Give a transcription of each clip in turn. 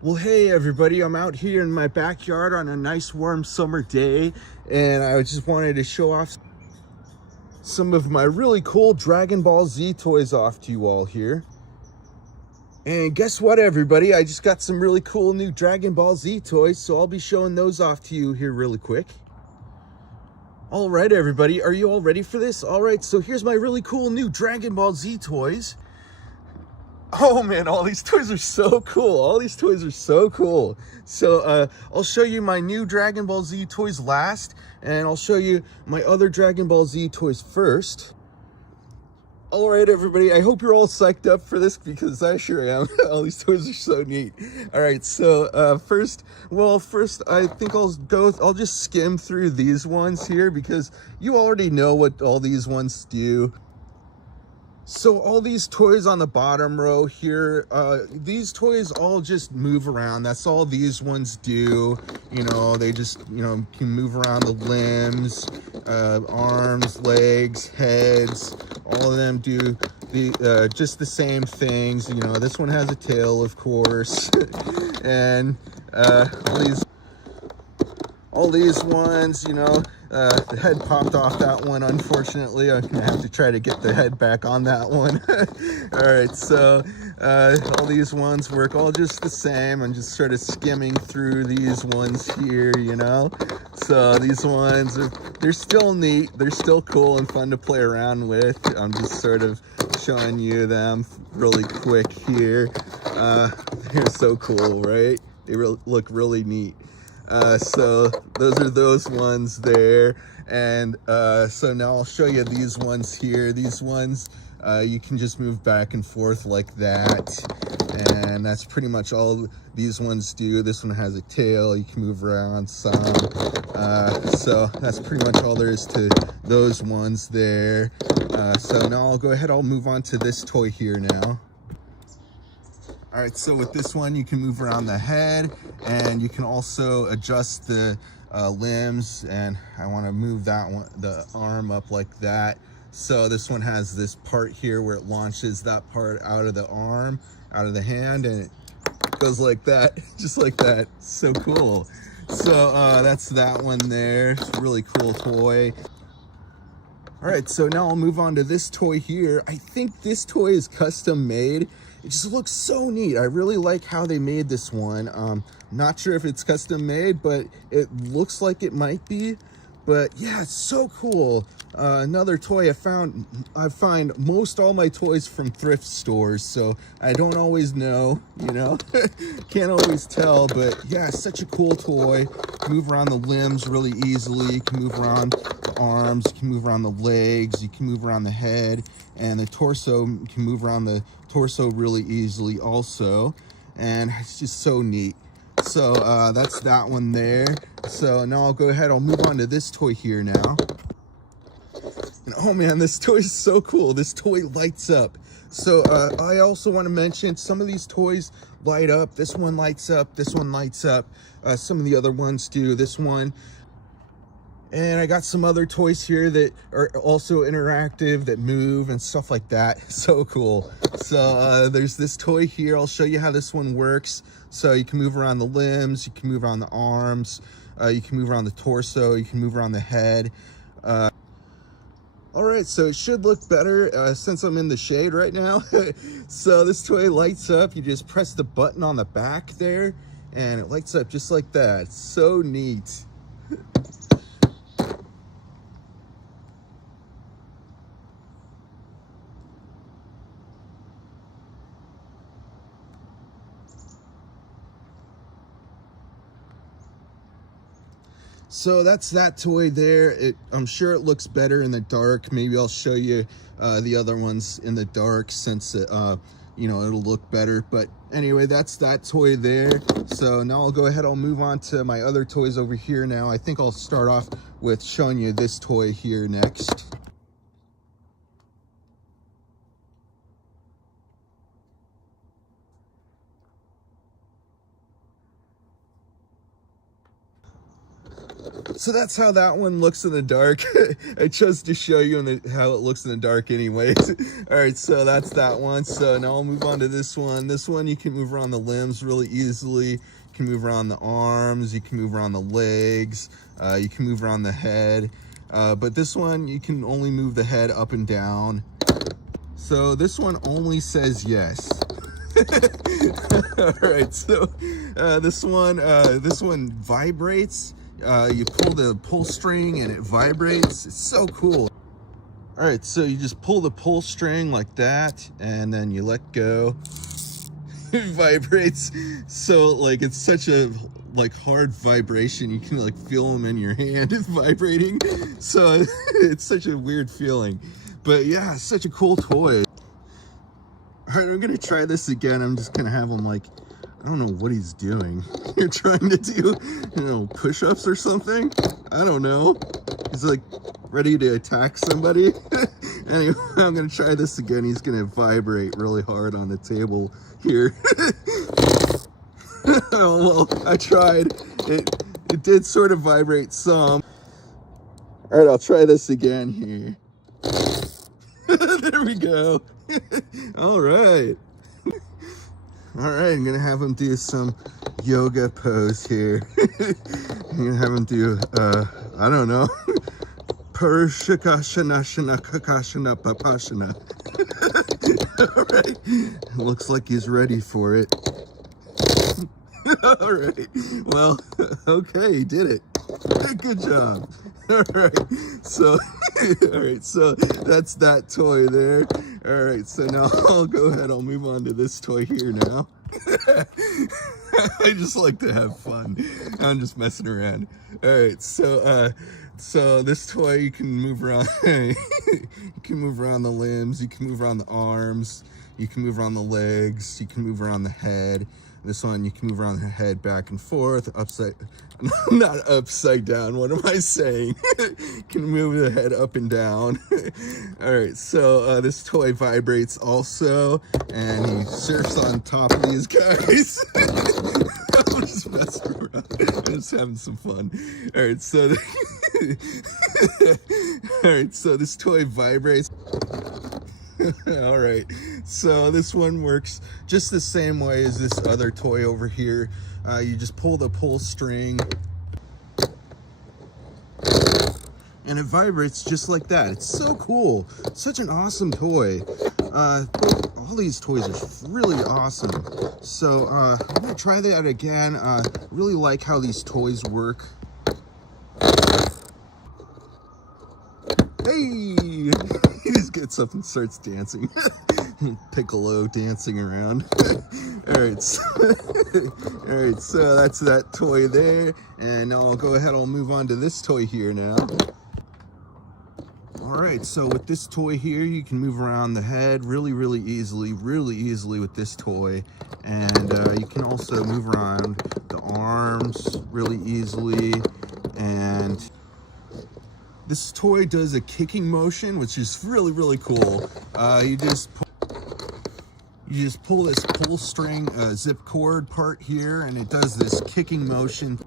Well, hey everybody, I'm out here in my backyard on a nice warm summer day, and I just wanted to show off some of my really cool Dragon Ball Z toys off to you all here. And guess what everybody, I just got some really cool new Dragon Ball Z toys, so I'll be showing those off to you here really quick. All right everybody, are you all ready for this? All right, so here's my really cool new Dragon Ball Z toys. Oh man, all these toys are so cool. All these toys are so cool. So I'll show you my new Dragon Ball Z toys last, and I'll show you my other Dragon Ball Z toys first. All right, everybody, I hope you're all psyched up for this because I sure am. All these toys are so neat. All right, so first I think I'll just skim through these ones here because you already know what all these ones do. So all these toys on the bottom row here, these toys all just move around. That's all these ones do. You know, they just, can move around the limbs, arms, legs, heads. All of them do just the same things. You know, this one has a tail, of course. And all these ones, the head popped off that one, unfortunately. I'm gonna have to try to get the head back on that one. All right, so all these ones work all just the same. I'm just sort of skimming through these ones here, So these ones, they're still neat. They're still cool and fun to play around with. I'm just sort of showing you them really quick here. They're so cool, right? They look really neat. So those are those ones there, and so now I'll show you these ones here. These ones you can just move back and forth like that, and that's pretty much all these ones do. This one has a tail, you can move around some, so that's pretty much all there is to those ones there. So now I'll move on to this toy here now. All right, so with this one, you can move around the head, and you can also adjust the limbs, and I want to move that one, the arm up like that. So this one has this part here where it launches that part out of the arm, out of the hand, and it goes like that, just like that. So cool. So that's that one there. It's a really cool toy. All right, so now I'll move on to this toy here. I think this toy is custom made. It just looks so neat. I really like how they made this one. Not sure if it's custom made, but it looks like it might be. But yeah, it's so cool. Another toy I find most all my toys from thrift stores, so I don't always know, can't always tell, but yeah, it's such a cool toy. Move around the limbs really easily. You can move around the arms, you can move around the legs, you can move around the head, and the torso, you can move around the torso really easily also, and it's just so neat. So that's that one there. So now I'll move on to this toy here now. And oh man, this toy is so cool. This toy lights up. So I also want to mention some of these toys light up. This one lights up, this one lights up. Some of the other ones do. This one. And I got some other toys here that are also interactive, that move and stuff like that. So cool. So there's this toy here. I'll show you how this one works. So you can move around the limbs, you can move around the arms, you can move around the torso, you can move around the head. All right, so it should look better since I'm in the shade right now. So this toy lights up. You just press the button on the back there, and it lights up just like that. It's so neat. So that's that toy there. I'm sure it looks better in the dark. Maybe I'll show you the other ones in the dark since it'll look better. But anyway, that's that toy there. So now I'll move on to my other toys over here now. I think I'll start off with showing you this toy here next. So that's how that one looks in the dark. I chose to show you how it looks in the dark anyways. All right, so that's that one. So now I'll move on to this one. This one, you can move around the limbs really easily. You can move around the arms, you can move around the legs, you can move around the head. But this one, you can only move the head up and down. So this one only says yes. All right, so this one vibrates. You pull the pull string and it vibrates. It's so cool. All right, so you just pull the pull string like that, and then you let go. It vibrates. So like it's such a hard vibration. You can like feel them in your hand. It's vibrating. So it's such a weird feeling. But yeah, it's such a cool toy. All right, I'm gonna try this again. I'm just gonna have him like, I don't know what he's doing. You're trying to do, push-ups or something? I don't know. He's like ready to attack somebody. Anyway, I'm gonna try this again. He's gonna vibrate really hard on the table here. Oh, well, I tried. It did sort of vibrate some. All right, I'll try this again here. There we go. All right. All right, I'm gonna have him do some yoga pose here. I'm gonna have him do, I don't know, Purshakashanashana Kakashana Papashana. All right, looks like he's ready for it. All right, well, okay, he did it. Good job. All right, so that's that toy there. All right, so now I'll go ahead, I'll move on to this toy here now. I just like to have fun. I'm just messing around. All right, so this toy, you can move around. You can move around the limbs, you can move around the arms, you can move around the legs, you can move around the head. This one, you can move around the head back and forth, not upside down, what am I saying? You can move the head up and down. All right, so this toy vibrates also, and he surfs on top of these guys. I'm just messing around. I'm just having some fun. All right, so so this toy vibrates. All right, so this one works just the same way as this other toy over here. You just pull the pull string and it vibrates just like that. It's so cool. Such an awesome toy. All these toys are really awesome. So I'm gonna try that again. Really like how these toys work. Hey! He just gets up and starts dancing. Piccolo dancing around. All right, so that's that toy there. And now I'll go ahead, I'll move on to this toy here now. All right, so with this toy here, you can move around the head really easily with this toy. And you can also move around the arms really easily. And this toy does a kicking motion, which is really cool. You just pull this pull string zip cord part here, and it does this kicking motion.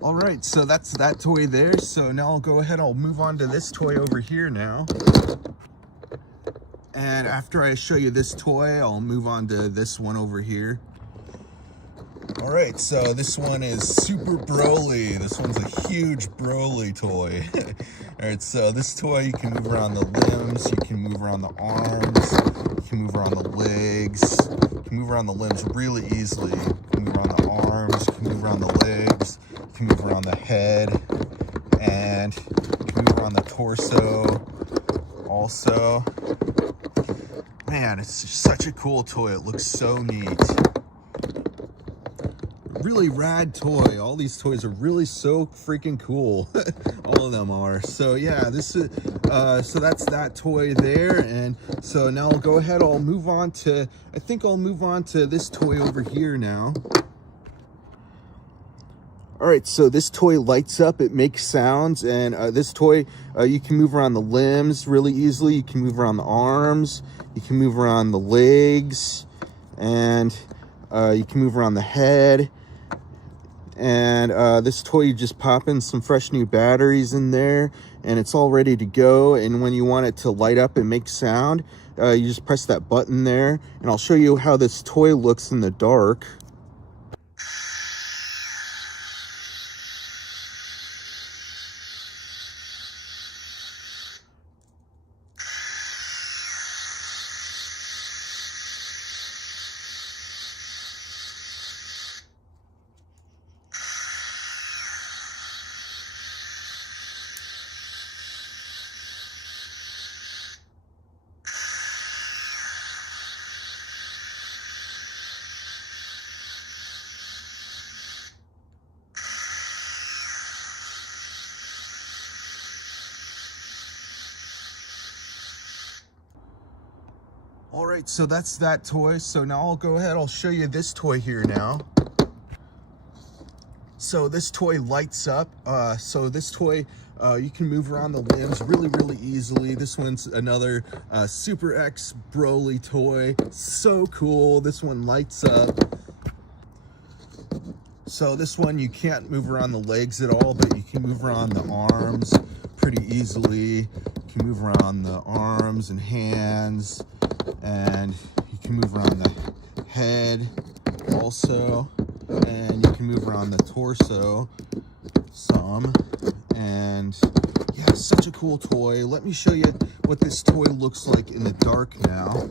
All right, so that's that toy there. So now I'll go ahead, I'll move on to this toy over here now. And after I show you this toy, I'll move on to this one over here. All right, so this one is Super Broly. This one's a huge Broly toy. All right, so this toy, you can move around the limbs, you can move around the arms, you can move around the legs, you can move around the limbs really easily. You can move around the arms, you can move around the legs, you can move around the head, and you can move around the torso also. Man, it's just such a cool toy. It looks so neat. Really rad toy. All these toys are really so freaking cool. All of them are. So yeah, this is so that's that toy there. And so now I'll go ahead, I'll move on to, I think I'll move on to this toy over here now. All right, so this toy lights up, it makes sounds, and this toy, you can move around the limbs really easily. You can move around the arms, you can move around the legs, and you can move around the head. And this toy, you just pop in some fresh new batteries in there, and it's all ready to go. And when you want it to light up and make sound, you just press that button there, and I'll show you how this toy looks in the dark. All right, so that's that toy. So now I'll go ahead, I'll show you this toy here now. So this toy lights up. So this toy, you can move around the limbs really easily. This one's another Super X Broly toy. So cool. This one lights up. So this one, you can't move around the legs at all, but you can move around the arms pretty easily. You can move around the arms and hands, and you can move around the head also, and you can move around the torso some. And yeah, such a cool toy. Let me show you what this toy looks like in the dark now.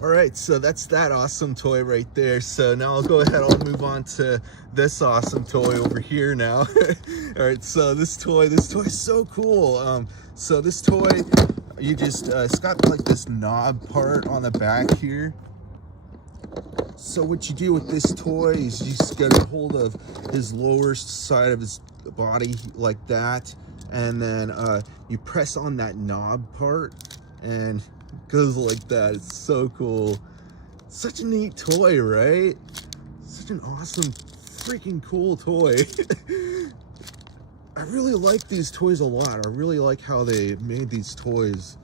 All right, so that's that awesome toy right there. So now I'll go ahead, I'll move on to this awesome toy over here now. All right, so this toy is so cool. So this toy, you just, it's got like this knob part on the back here. So what you do with this toy is you just get a hold of his lower side of his body like that. And then you press on that knob part and goes like that. It's so cool. Such a neat toy, right? Such an awesome freaking cool toy. I really like these toys a lot. I really like how they made these toys.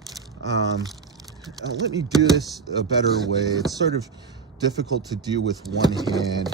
Let me do this a better way. It's sort of difficult to do with one hand.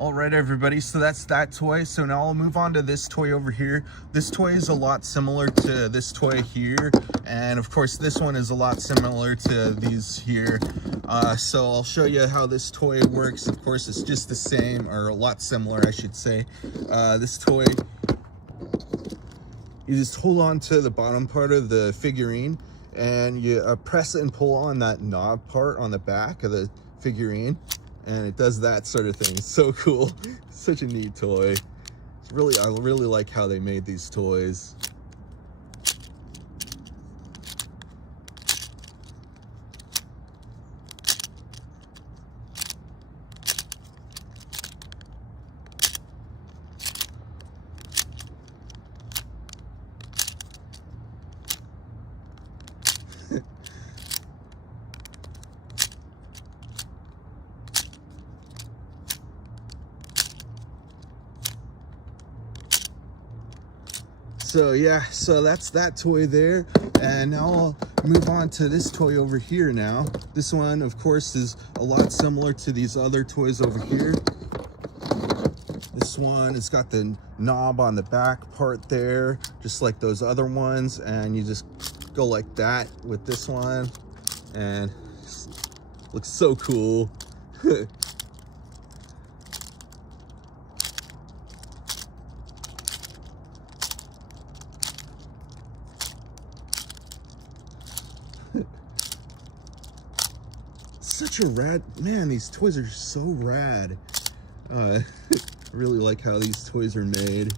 All right, everybody, so that's that toy. So now I'll move on to this toy over here. This toy is a lot similar to this toy here, and of course this one is a lot similar to these here. So I'll show you how this toy works. Of course, it's just the same, or a lot similar, I should say. This toy, you just hold on to the bottom part of the figurine, and you press and pull on that knob part on the back of the figurine, and it does that sort of thing. It's so cool. Such a neat toy. It's really, I really like how they made these toys. So yeah, so that's that toy there, and now I'll move on to this toy over here now. This one, of course, is a lot similar to these other toys over here. This one, it's got the knob on the back part there, just like those other ones, and you just go like that with this one, and it looks so cool. Such a rad, man, these toys are so rad. I really like how these toys are made.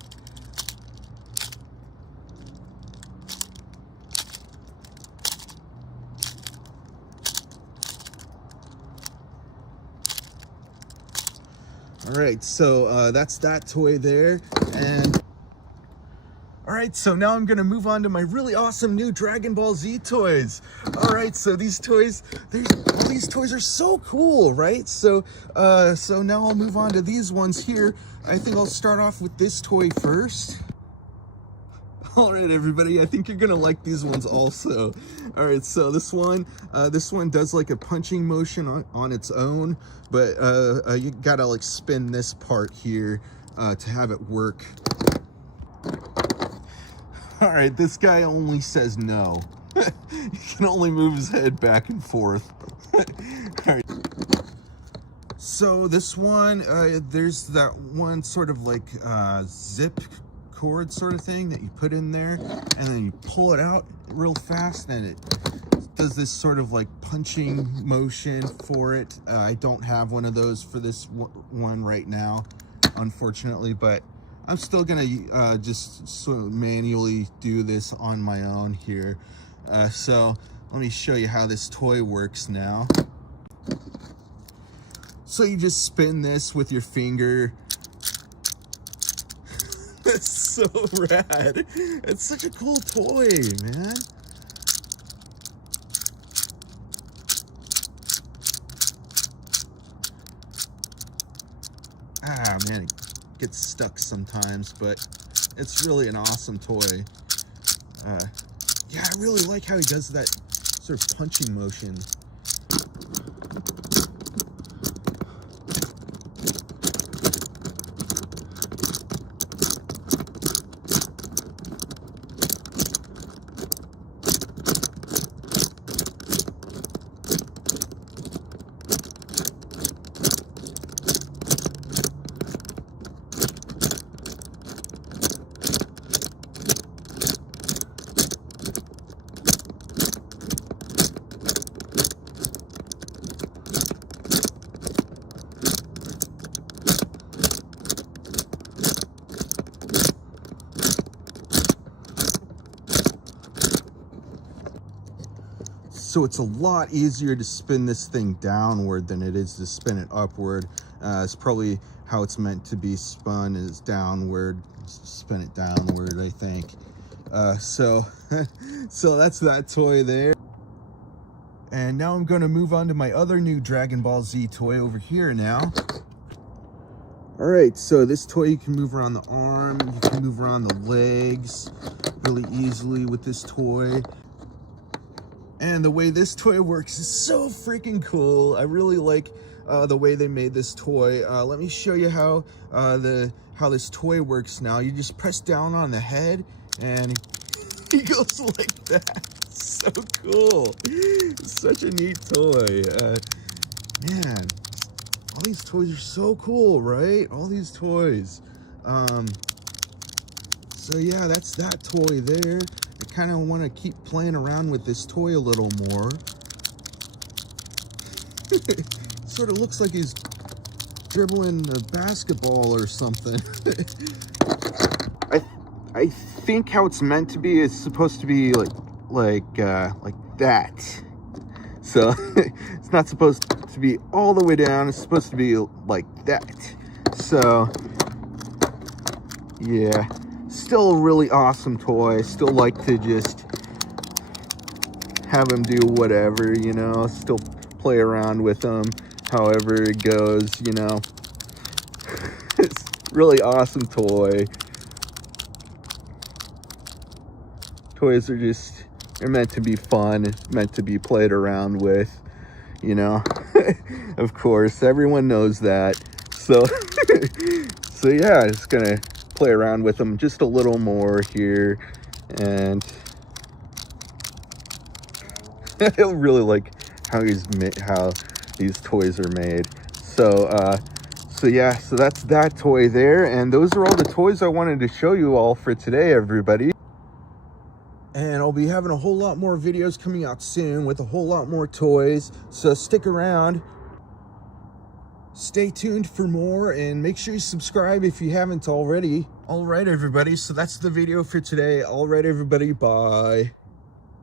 All right, so that's that toy there. And all right, so now I'm gonna move on to my really awesome new Dragon Ball Z toys. All right, so these toys, all these toys are so cool, right? So so now I'll move on to these ones here. I think I'll start off with this toy first. All right, everybody, I think you're gonna like these ones also. All right, so this one does like a punching motion on its own, but you gotta like spin this part here to have it work. All right, this guy only says no. He can only move his head back and forth. All right. So this one, there's that one sort of like zip cord sort of thing that you put in there, and then you pull it out real fast, and it does this sort of like punching motion for it. I don't have one of those for this one right now, unfortunately, but I'm still gonna just sort of manually do this on my own here. So let me show you how this toy works now. So you just spin this with your finger. That's so rad. It's such a cool toy, man. Ah, man, it gets stuck sometimes, but it's really an awesome toy. Yeah, I really like how he does that sort of punching motion. So it's a lot easier to spin this thing downward than it is to spin it upward. It's probably how it's meant to be spun, is downward. Spin it downward, I think. So that's that toy there. And now I'm going to move on to my other new Dragon Ball Z toy over here now. All right, so this toy, you can move around the arm, you can move around the legs really easily with this toy. And the way this toy works is so freaking cool. I really like the way they made this toy. Let me show you how this toy works now. You just press down on the head and he goes like that. So cool. Such a neat toy. Man, all these toys are so cool, right? All these toys. So yeah, that's that toy there. I kind of want to keep playing around with this toy a little more. Sort of looks like he's dribbling a basketball or something. I think how it's meant to be is supposed to be like that. So it's not supposed to be all the way down. It's supposed to be like that. So yeah, still a really awesome toy. I still like to just have him do whatever, you know, still play around with him however it goes, you know. It's really awesome toy. Toys are just, they're meant to be fun, meant to be played around with, you know. Of course, everyone knows that. So so yeah, just gonna play around with them just a little more here. And I really like how these toys are made. So yeah, so that's that toy there, and those are all the toys I wanted to show you all for today, everybody. And I'll be having a whole lot more videos coming out soon with a whole lot more toys, so stick around. Stay tuned for more, and make sure you subscribe if you haven't already. All right, everybody, so that's the video for today. All right, everybody, bye.